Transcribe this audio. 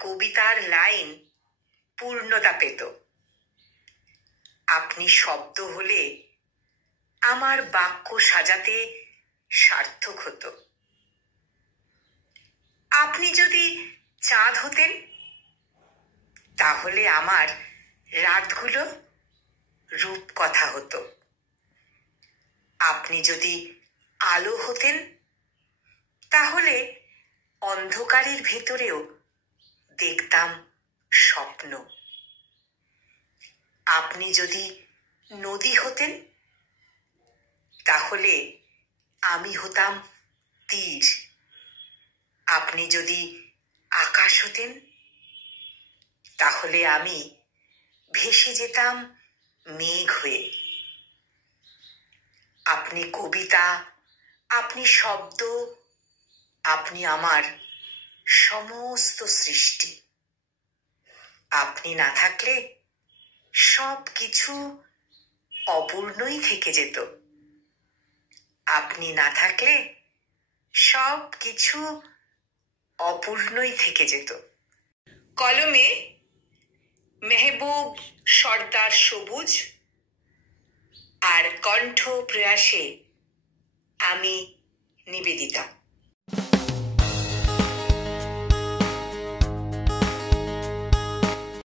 কবিতার লাইন পূর্ণতা পেত। আপনি শব্দ হলে আমার বাক্য সাজাতে সার্থক হতো। আপনি যদি চাঁদ হতেন, তাহলে আমার রাতগুলো রূপকথা হতো। আপনি যদি আলো হতেন, তাহলে অন্ধকারের ভেতরেও দেখতাম স্বপ্ন। আপনি যদি নদী হতেন, তাহলে আমি হতাম তীর। আপনি যদি আকাশ হতেন, তাহলে আমি ভেসে যেতাম মেঘ হয়ে। আপনি কবিতা, আপনি শব্দ, আপনি আমার সমস্ত সৃষ্টি। আপনি না থাকলে সব কিছু অপূর্ণই থেকে যেত। আপনি না থাকলে সব কিছু অপূর্ণই থেকে যেত। কলমে মেহবুব সর্দার সবুজ, আর কণ্ঠ প্রয়াসে আমি নিবেদিতা।